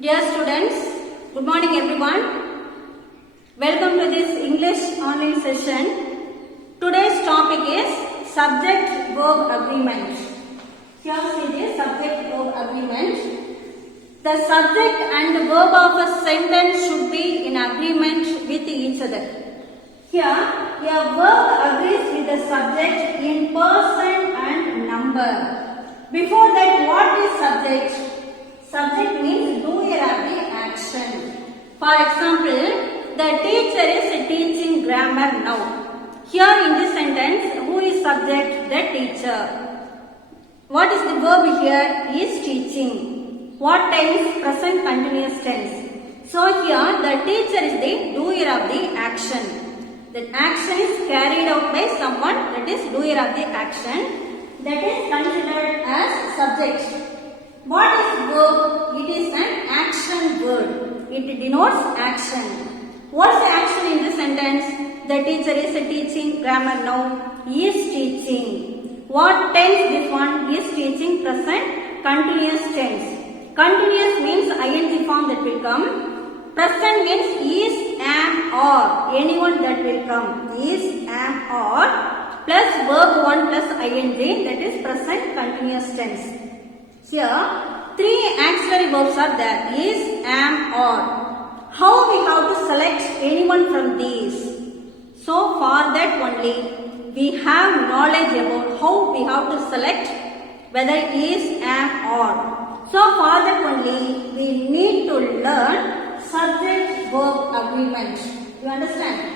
Dear students, good morning everyone. Welcome to this English online session. Today's topic is subject-verb agreement. Here see the subject-verb agreement. The subject and verb of a sentence should be in agreement with each other. Here, a verb agrees with the subject in person and number. Before that, what is subject? Subject means doer of the action. For example, the teacher is teaching grammar now. Here in this sentence, who is subject? The teacher. What is the verb here? Is teaching. What tense? Present continuous tense. So here the teacher is the doer of the action. The action is carried out by someone, that is doer of the action. That is considered as subject. What is verb? It is an action word. It denotes action. What's the action in this sentence? The teacher is teaching grammar now. He is teaching. What tense this one? Is teaching present continuous tense. Continuous means ing form that will come. Present means is, am, or. Anyone that will come. Is, am, or. Plus verb 1 plus ing, that is present continuous tense. Here, three auxiliary verbs are there. Is, am, or. How we have to select anyone from these? So, for that only, we have knowledge about how we have to select whether is, am, or. So, for that only, we need to learn subject-verb agreement. You understand?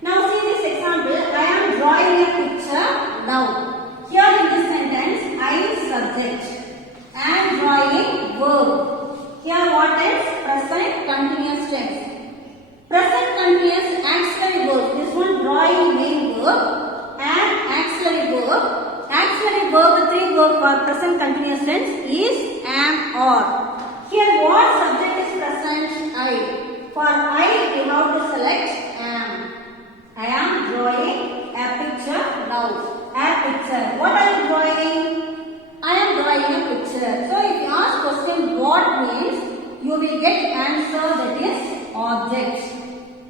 Now, see this example. I am drawing a picture now. Here in this sentence, I is subject. I am drawing verb. Here what is? Present continuous tense. Present continuous auxiliary verb. This one drawing main verb and auxiliary verb. Auxiliary verb, three verb for present continuous tense is, am, or. Here what subject is present? I. For I we have to select am. I am drawing a picture now. A picture. What are you drawing? I am drawing a picture. So if you ask question what means, you will get answer that is object.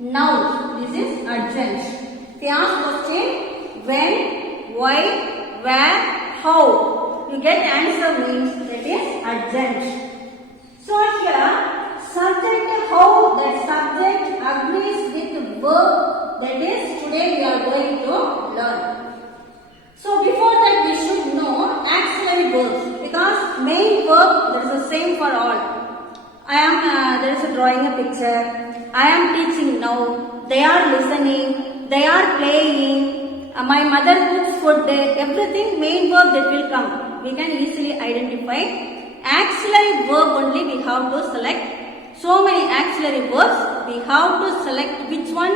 Now, this is urgent. If you ask question when, why, where, how, you get answer means that is urgent. So here, subject how that subject agrees with verb, that is today we are going to learn. So before that we should know auxiliary verbs, because main verb that is the same for all. There is a drawing a picture. I am teaching now. They are listening. They are playing. My mother cooks food. Everything main verb that will come. We can easily identify. Auxiliary verb only we have to select. So many auxiliary verbs. We have to select which one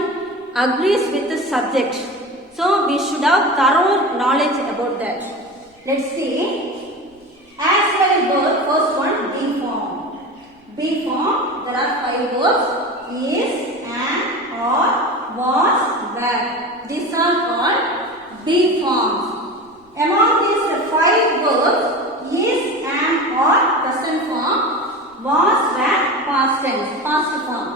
agrees with the subject. So we should have thorough knowledge about that. Let's see. Auxiliary verb, first one, be form. Be form, there are five verbs. Is, am, or, was, were. These are called be forms. Among these five verbs, is, am, or, present form, was, were, past tense, past form.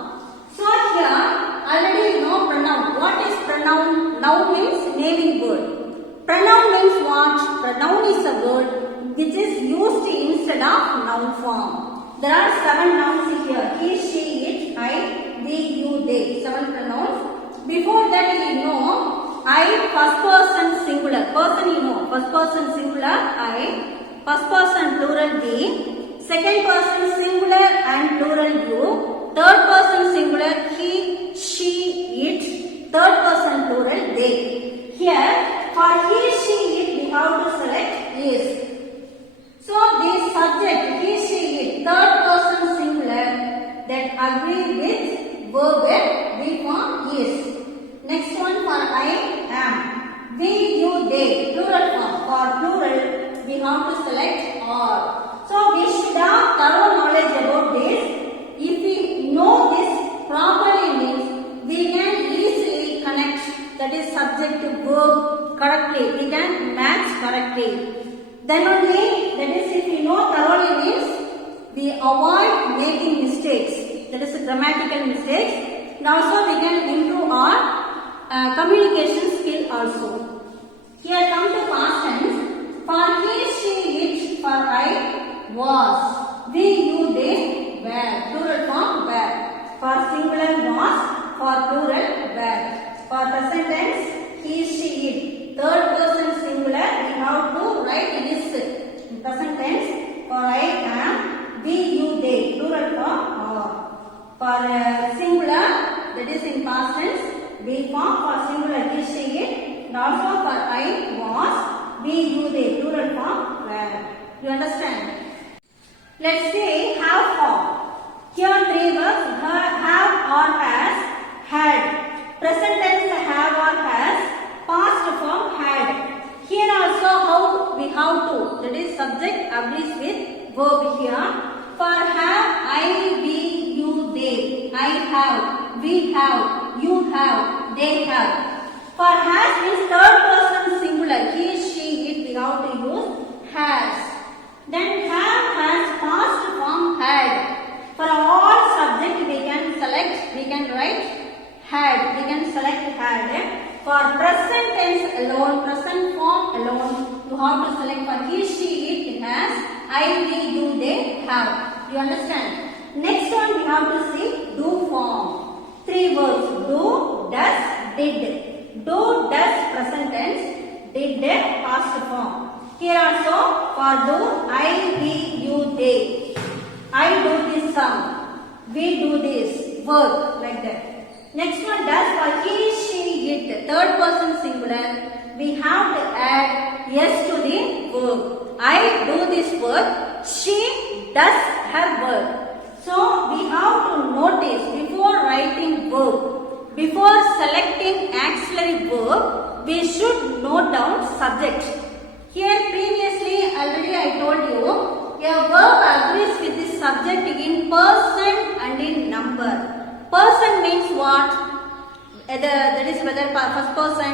So here, already you know pronoun. What is pronoun? Noun means naming word. Pronoun means what? Pronoun is a word which is used instead of noun form. There are 7 nouns here. He, she, it, I, we, you, they. 7 pronouns. Before that you know, I, first person singular. Person you know. First person singular, I. First person plural, we. Second person singular and plural, you. Third person singular, he, she, it. Third person plural, they. Here, for he, she, it, we have to select is. So, this subject, he, she, it, third person singular that agree with verb we form is. Next one for I, am. We, you, they, plural form. For plural, we have to select are. So, we should have thorough knowledge about this. If we know this properly means, we can easily connect, that is subject to verb correctly. We can match correctly. Then only, that is if we know thoroughly means, we avoid making mistakes, that is grammatical mistakes, and also we can improve our communication skill also. Here come to past tense. For he, she, it, for I, was, we, you, they, were, plural form were. For singular was, for plural were. For present tense, he, she, it. Third person singular, we have to write is. In present tense, for I am, we, you, they, plural form are. For singular, that is in past tense, be form. For singular, he, she, it. And also for I was, we, you, they, plural form were. You understand? Let's see have for. Here three verbs, have or has, had. Present tense have or has, past form had. Here also how we have to, that is subject agrees with verb here. For have, I, we, you, they. I have, we have, you have, they have. For has means third person singular, he, she, it, we have to use has. Then have has past form had. For all subject we can select, we can write had, we can select had. For present tense alone, present form alone, you have to select for he, she, it has, I, we, you, they have. You understand? Next one we have to see do form. Three verbs, do, does, did. Do, does, present tense, did, past form. Here also for do, I, we, you, they. I do this sum, we do this work, like that. Next one does for he, she, it, third person singular, we have to add yes to the verb. I do this work, she does her work. So we have to notice before writing verb, before selecting auxiliary verb, we should note down subject. Here previously already I told you, a verb agrees with the subject in person and in number. Person means what? That is whether first person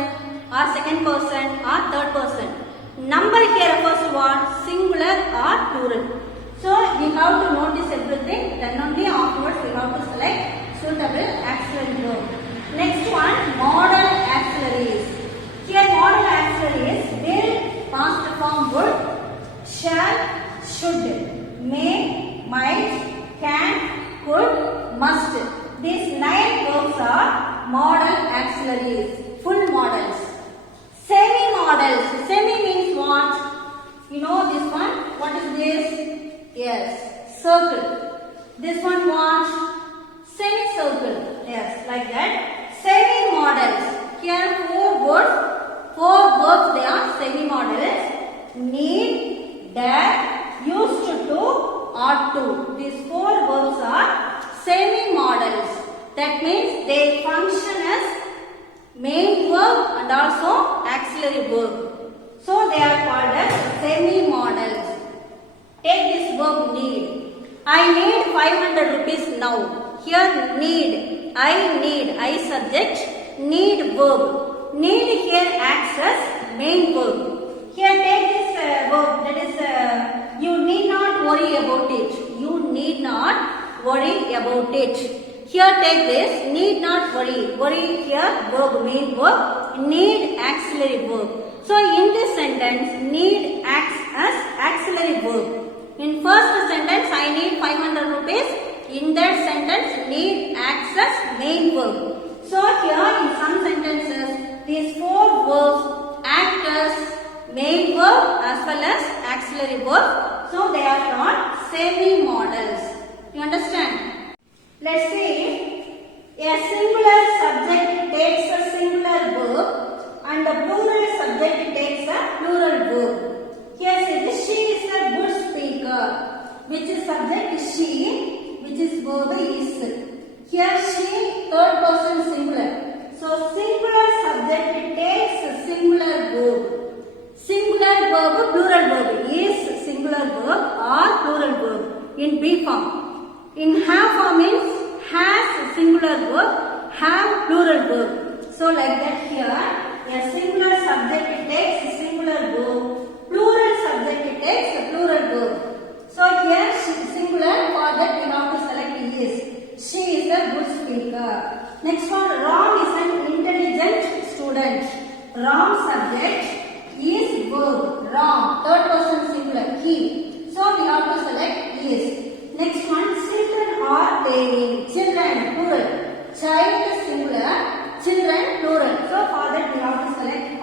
or second person or third person. Number here refers to what? Singular or plural. So we have to notice everything, then only afterwards we have to select suitable auxiliary verb. Next one, modal auxiliaries. Here modal auxiliaries will, past form would, shall, should, may, might, can, could, must. These 9 verbs are modal auxiliaries, full modals. Semi-modals. Semi means what? You know this one? What is this? Yes, circle. This one what? Semicircle. Yes, like that. Semi-modals. Here 4 words. 4 verbs they are semi-modals. Need, dare, used to, ought to. These 4 verbs are semi-modals. That means they function as main verb and also auxiliary verb. So they are called as semi-modals. Take this verb need. I need 500 rupees now. Here need. I subject. Need verb. Need here acts as main verb. Here take this verb, that is you need not worry about it. You need not worry about it. Here take this, need not worry. Worry here, verb, main verb. Need, auxiliary verb. So in this sentence, need acts as auxiliary verb. In first sentence, I need 500 rupees. In that sentence, need acts as main verb. So here in some sentences, these 4 verbs act as main verb as well as auxiliary verb. So they are called semi-modals. You understand? Let's see. A singular subject takes a singular verb and a plural subject takes a plural verb. Here says she is a good speaker. Which is subject is she, which is verb is. Here she, third person singular. So singular subject takes a singular verb. Singular verb, plural verb. Is singular verb or plural verb in B form. In have form means has singular verb, have plural verb. So like that here, a singular subject takes a singular verb, plural subject takes a plural verb. So here singular he. So we have to select is. Next one, children are playing. Children, plural. Child singular, children plural. So for that we have to select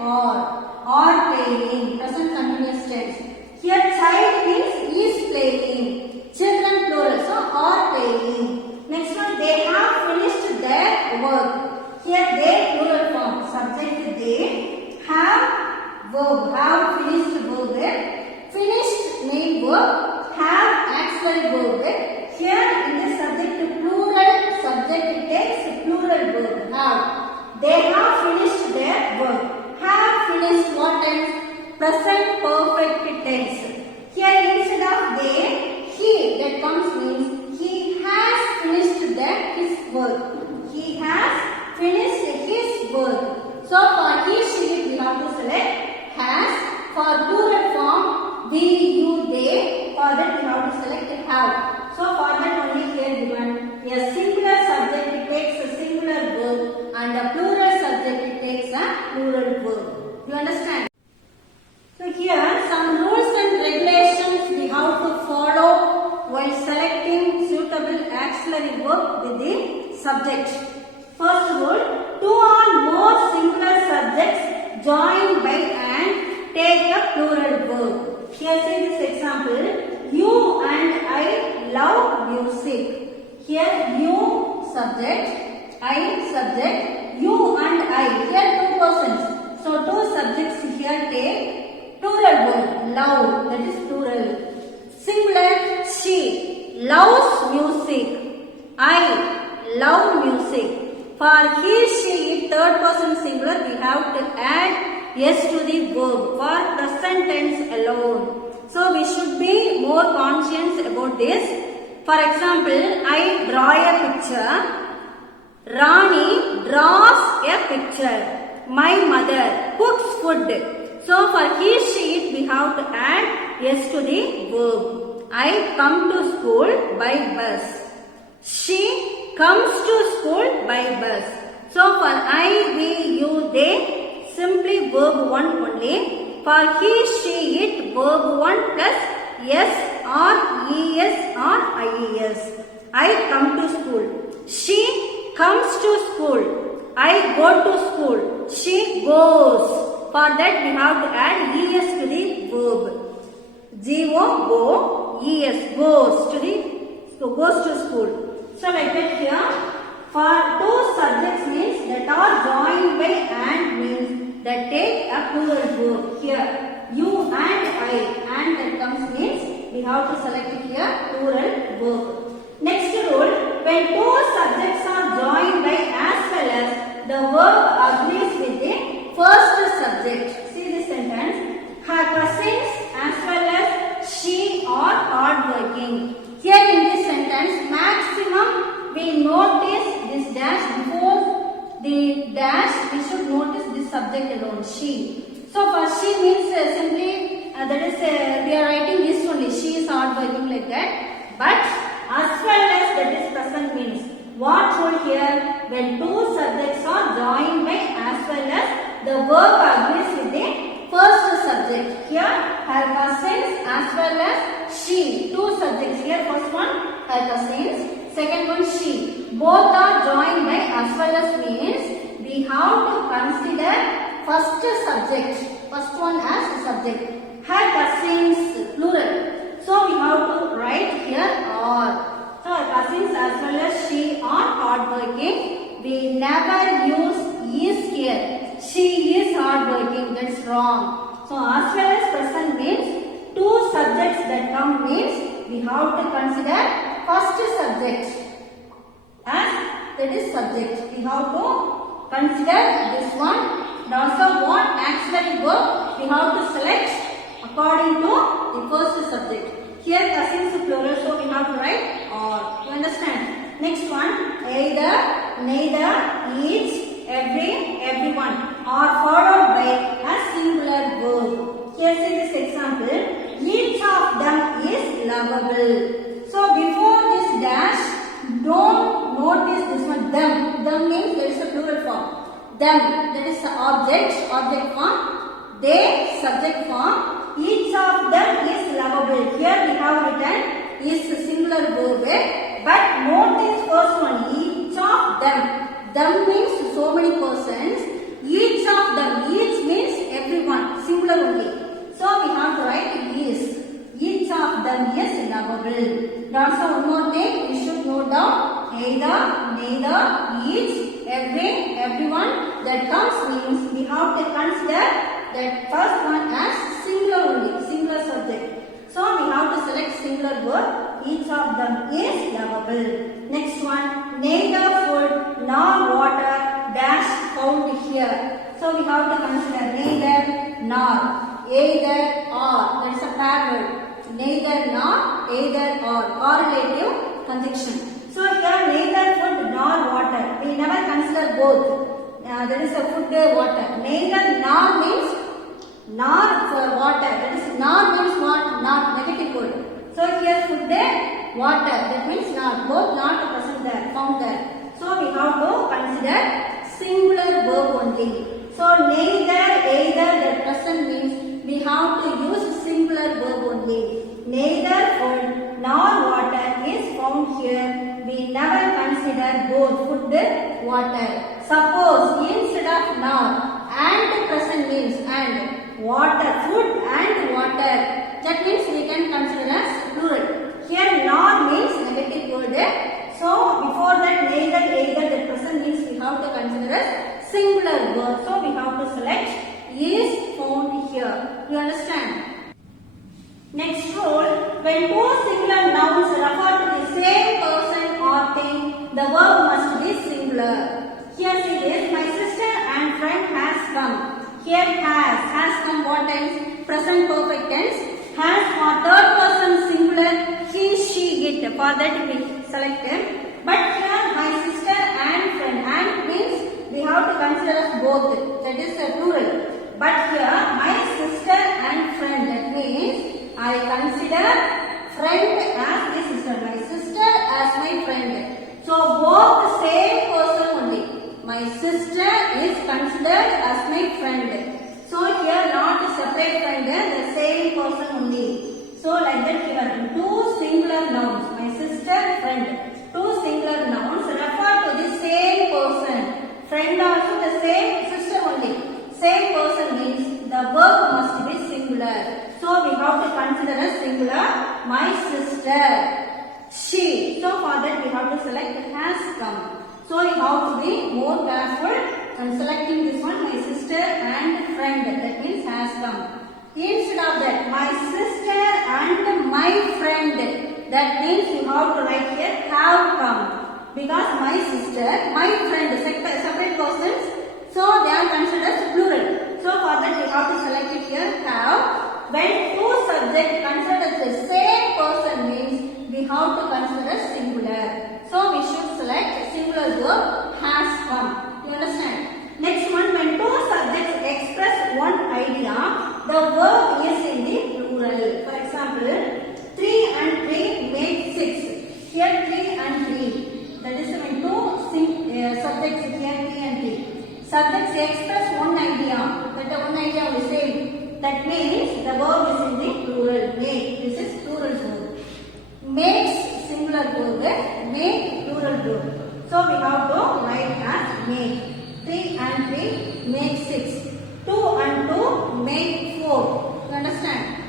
are playing, present continuous tense. Here child means is playing, children plural, so are playing. Next one, they have finished their work. Here they plural form, subject they, have verb, have finished verb, finished main verb, have auxiliary verb. Here in the subject plural, subject takes plural verb, have. They have finished their work. Have finished what tense? Present perfect tense. Here instead of they, he that comes means he has finished his work. He has finished his work. So for he, she, we have to select has. For plural form, we, you, they. For that we have to select have. So for that only here given a singular subject takes a singular verb and a plural subject takes a plural verb. You understand? So here some rules and regulations we have to follow while selecting suitable auxiliary verb with the subject. First rule, two or more singular subjects join by and take a plural verb. Here see this example. You and I love music. Here you subject, I subject, you and I. Here two persons. So two subjects here take plural verb, love, that is plural. Singular, she loves music. I love music. For he, she, third person singular, we have to add yes to the verb for present tense alone. So we should be more conscious about this. For example, I draw a picture. Rani draws a picture. My mother cooks food. So for he, she, we have to add yes to the verb. I come to school by bus. She comes to school by bus. So for I, we, you, they, simply verb 1 only. For he, she, it, verb 1 plus yes or es or ies. I come to school. She comes to school. I go to school. She goes. For that we have to add es to the verb. Go, es, goes to school. So like that here, for two subjects means that are joined by and means that take a plural verb. Here, you and I, and that comes means we have to select here plural verb. Next rule, when two subjects are joined by as well as the verb agrees with the first subject. See this sentence. Her cousins as well as she are hardworking. Here in this sentence, maximum we notice this dash before the dash. We should notice this subject alone, she. So for she means simply that is we are writing this only. She is hardworking like that. But as well as that is present means what rule here? When two subjects are joined by as well as the verb agrees with the first subject. Here her cousins as well as she. Two subjects here. First one her cousins. Second one she. Both are joined by as well as means we have to consider first subject. First one as a subject. Her cousins plural. So we have to write here are. So her cousins as well as she are hardworking. We never use is here. She is hardworking. That's wrong. So as well as present means two subjects that come means we have to consider first subject as that is subject. We have to consider this one. And also what auxiliary verb we have to select according to the first subject. Here cousins plural, so we have to write or. You understand? Next one, either, neither, each, every, everyone are followed by a singular verb. Here see this example. Each of them is lovable. So before this dash, don't notice this one. Them means there is a plural form. Them, that is the object form. They, subject form. Each of them is lovable. is singular verb. But notice first one, each of them. Them means so many persons. Each of them. Each means everyone. Singular only. So we have to write is. Each of them is lovable. Also one more thing we should note down. Either, neither, each, every, everyone. That comes means we have to consider that first one as singular only. Singular subject. So we have to select singular verb. Each of them is lovable. Next one. Neither food nor water dash found here. So we have to consider neither nor. Either or. That is a pair word. Neither nor, either or. Correlative conjunction. So here neither food nor water. We never consider both. That is a food, water. Neither nor means nor for water. That is nor means what? Not, negative word. So here food, water. That means not. Both not present there, found there. So we have to consider singular verb only. So neither, either, the present means we have to use singular verb only. Neither food nor water is found here. We never consider both food, water. Suppose instead of nor and present means and water, food and water. That means we can consider as plural. Here nor means negative word. So before that neither, either, the present means we have to consider as singular verb. So we have to select is found here. You understand? Next rule, when two singular nouns refer to the same person or thing, the verb must be singular. Here see this, my sister and friend has come. Here has come what tense? Present perfect tense. Has for third person singular, he, she, it. For that we selected. But here my sister and friend. And means we have to consider as both. That is a plural. But here my sister and friend. That means I consider friend as my sister. My sister as my friend. So both the same person only. My sister is considered as my friend. So here not a separate friend, the same person only. So like that here, two singular nouns, my sister, friend. Two singular nouns refer to the same person. Friend also the same, sister only. Same person means the verb must be singular. So we have to consider as singular, my sister, she. So for that we have to select has come. So you have to be more careful and selecting this one, my sister and friend. That means has come. Instead of that, my sister and my friend. That means you have to write here have come. Because my sister, my friend, separate persons. So they are considered as plural. So for that we have to select it here have. When two subjects considered the same person means we have to consider as singular. So we should select singular verb has come. You understand? Next one, when two subjects express one idea, the verb is in the plural. For example, 3 and 3 make 6. Here 3 and 3. That is when two subjects here 3 and 3. Subjects express one idea. That one idea is same. That means the verb is in the plural. Make. This is plural verb. Makes singular verb. Make plural verb. So we have to write as make. 3 and 3 make 6. 2 and 2 make 4. You understand?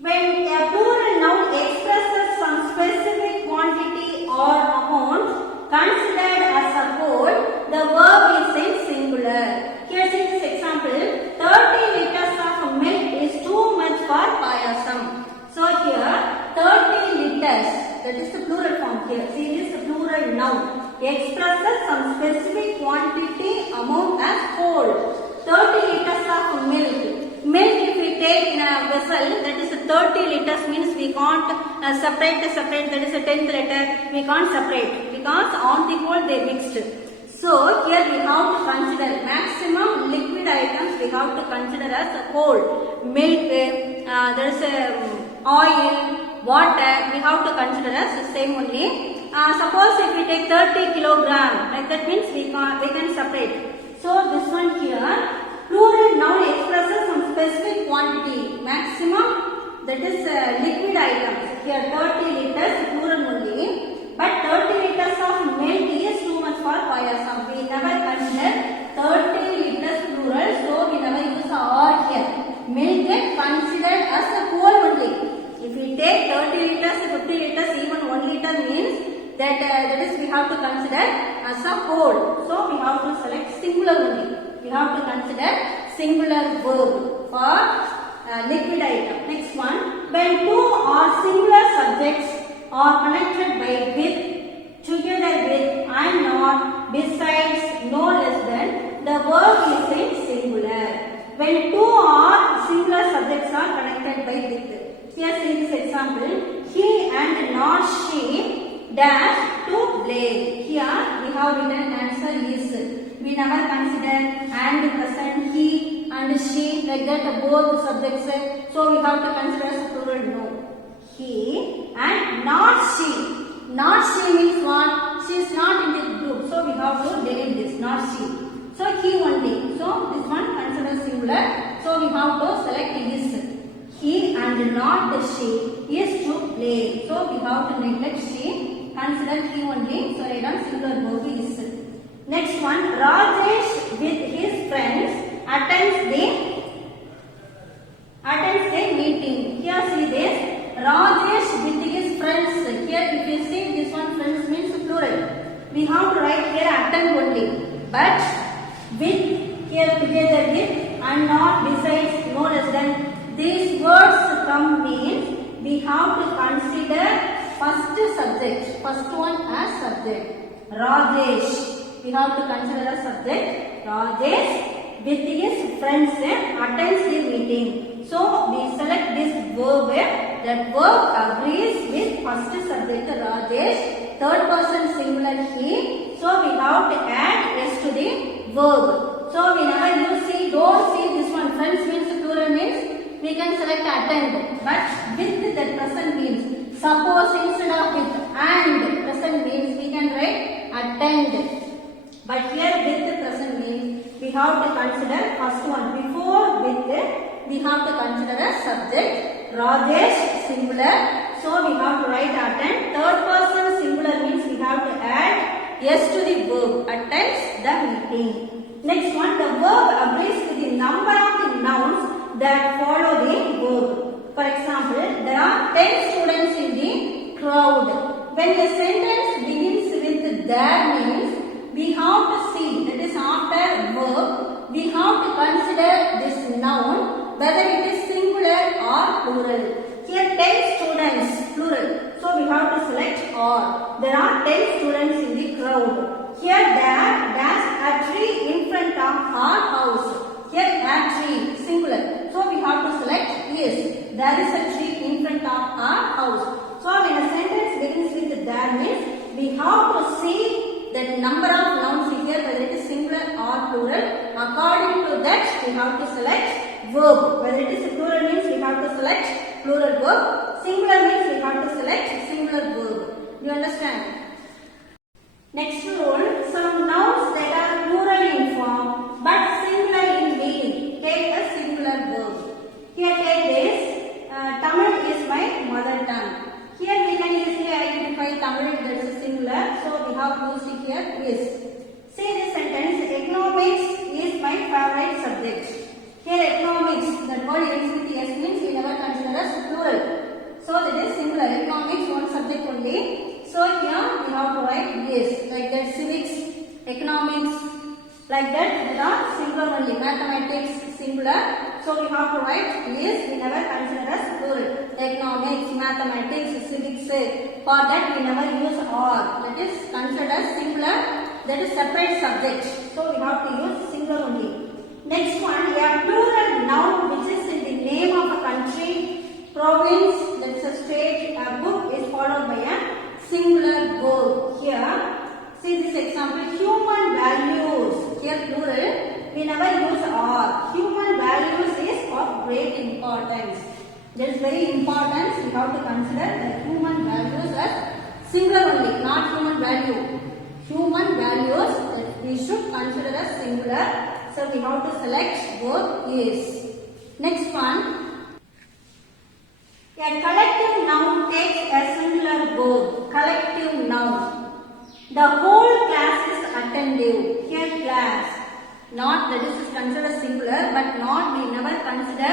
When a plural noun expresses some specific quantity or amount considered as a whole, the verb is in singular. Here see this example. 30 liters of milk is too much for payasam. So here 30 liters, that is the plural form here. See this is the plural noun. Expresses some specific quantity amount as whole. 30 liters of milk. Milk if we take in a vessel, that is 30 liters means we can't separate, that is a 10th liter, we can't separate because on the whole they mixed. So here we have to consider maximum liquid items we have to consider as a whole. Milk, there is oil, water, we have to consider as the same only. Suppose if we take 30 kilogram, like that means we can separate. So this one here, plural noun expresses some specific quantity, maximum, that is liquid item. Here 30 liters plural only. But 30 liters of milk is too much for payasam. We never consider 30 liters plural, so we never use or here. Milk get considered as a whole only. If we take 30 liters, 50 liters, even 1 liter means that is we have to consider as a whole. So we have to select singular only. We have to consider singular verb for liquid item. Next one, when two or singular subjects are connected by with, together with, and not, besides, no less than, the verb is in singular. When two or singular subjects are connected by with. Here see this example, he and not she dash to play. Here we have written answer is. We never consider and present he and she like that both subjects. So we have to consider as plural no. He and not she. Not she means what? She is not in this group. So we have to delete this. Not she. So he only. So this one consider singular. So we have to select is. He and not she is to play. So we have to neglect she. Consider he only. So write down singular verb is. Next one, Rajesh with his friends attends the meeting. Here see this, Rajesh with his friends. Here if you see this one friends means plural. We have to write here attend only. But with here together with and not besides no less than. These words come means we have to consider first subject. First one as subject. Rajesh. We have to consider a subject. Rajesh with his friends attends the meeting. So we select this verb. That verb agrees with first subject Rajesh. Third person singular he. So we have to add s to the verb. So we never use see. Don't see this one. Friends means plural means we can select attend. But with that present means. Suppose instead of with and present means we can write attend. But here with the present means we have to consider first one. Before with we have to consider a subject. Rajesh singular. So we have to write attend. Third person singular means we have to add s to the verb. Attends the meeting. Next one, the verb agrees with the number of the nouns that follow the verb. For example, there are 10 students in the crowd. When a sentence begins with there means we have to see, that is after verb, we have to consider this noun whether it is singular or plural. Here 10 students, plural. So we have to select or. There are 10 students in the crowd. Here there, there's a tree in front of our house. Here a tree, singular. So we have to select yes. There is a tree in front of our house. So when a sentence begins with there means we have to see the number of nouns here whether it is singular or plural. According to that we have to select verb. Whether it is plural means we have to select plural verb. Singular means we have to select singular verb. You understand? Next rule, some nouns that are plural in form but singular in meaning. Take a singular verb. Here take this, Tamil is my mother tongue. Here we can easily identify Tamil that is singular, so we have used it here is. See this sentence, economics is my favorite subject. Here economics, that word ends with s means we never consider as plural. So that is singular, economics one subject only. So here we have to write yes, like that civics, economics, like that there are singular only. Mathematics singular, so we have to write yes, we never consider as plural. Economics, mathematics, civics, for that we never use or. That is considered as singular, that is separate subject. So we have to use singular only. Next one, a plural noun which is in the name of a country, province, that is a state, a book is followed by a singular verb. Here, see this example, human values. Here plural, we never use or. Human values is of great importance. That is very important. We have to consider the human values as singular only, not human value. Human values that we should consider as singular. So we have to select verb is. Next one. A collective noun takes a singular verb. Collective noun. The whole class is attentive. Here class. Not that is considered singular, but not we never consider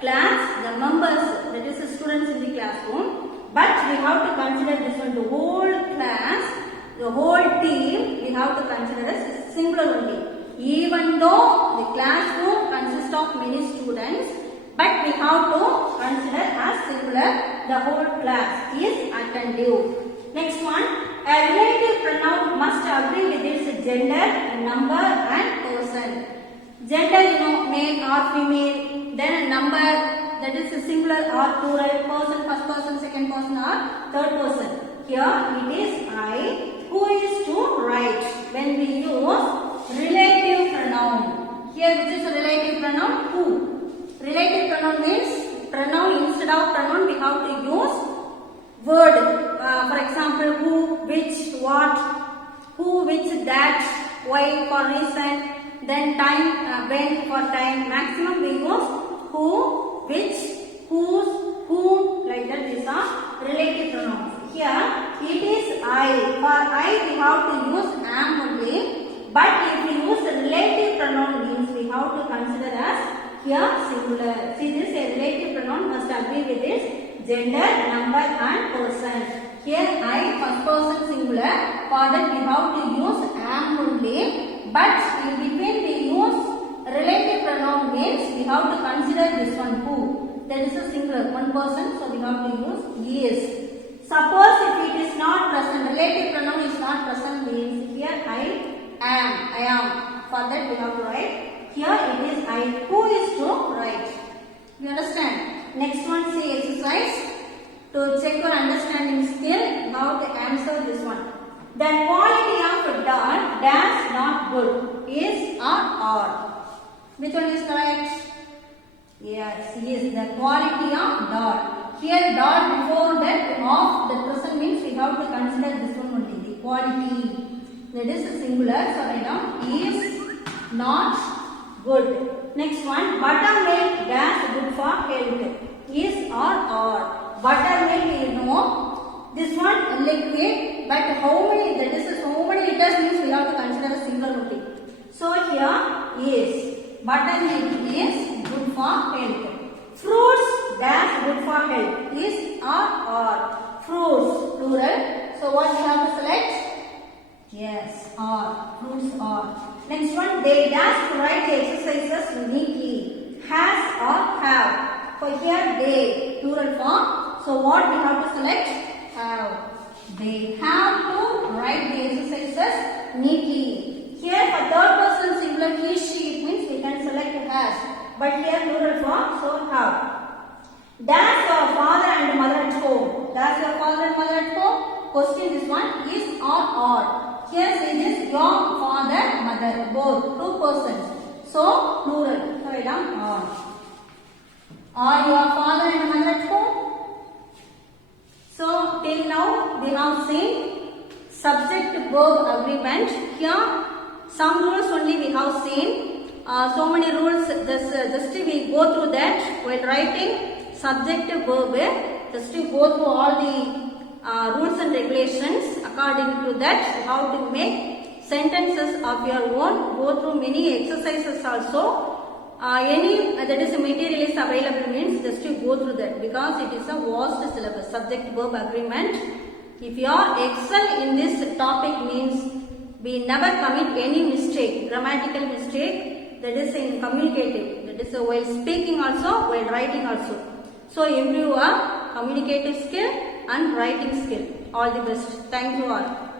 class, the members, that is the students in the classroom. But we have to consider this one, the whole class, the whole team, we have to consider as singular only. Even though the classroom consists of many students, but we have to consider as singular, the whole class is attentive. Next one, a relative pronoun must agree with its gender, number and person. Gender, you know, male or female, then a number, that is a singular or plural, person, first person, second person or third person. Here it is I. Who is to write when we use relative pronoun. Here which is a relative pronoun? Who. Relative pronoun means pronoun instead of pronoun we have to use word. For example, who, which, what, who, which, that, why for reason, then time, when for time. Maximum we use who, which, whose, whom, like that. These are relative pronouns. Here it is I. For I we have to use am only. But if we use the relative pronoun means we have to consider as here singular. See this, a relative pronoun must agree with its gender, number and person. Here I, first person singular, for that we have to use am only. But in between we use relative pronoun means we have to consider this one who. That is a singular, one person, so we have to use is. Suppose if it is not present, relative pronoun is not present means here I am. For that we have to write. Here it is I. Who is to write? You understand? Next one, say exercise. To check your understanding skill, how to answer this one. The quality of a dot dash not good is or. Which one is correct? Yes, the quality of dot. Here dot before that of the present means we have to consider this one only. The quality. That is a singular, so write down is not good. Next one, buttermilk dash good for health. Is or. Buttermilk you know. This one liquid, but how many, that is so many liters means we have to consider a single only. So here is. Buttermilk is good for health. Fruits dash good for health. Is or. Fruits plural. So what we have to select? Yes, or. Fruits or. Next one, they dash to write the exercises neatly. Has or have. For here they plural form. So what we have to select? Have. They have to write the exercises neatly. Here for third person singular he, she, it means we can select has. But here plural form, so have. Does your father and mother at home? Does your father and mother at home? Question this one is or. Here say this your father, mother, both, two persons. So plural. So write down or. Are your father and mother at home? So till now we have seen subject verb agreement. Here some rules only we have seen. So many rules, just we go through that while writing subject verb. Just we go through all the rules and regulations. According to that, how to make sentences of your own. Go through many exercises also. Any that is a material is available means just to go through that, because it is a vast syllabus, subject verb agreement. If you are excel in this topic means we never commit any mistake, grammatical mistake, that is in communicative, that is while speaking also, while writing also. So improve our communicative skill and writing skill. All the best. Thank you all.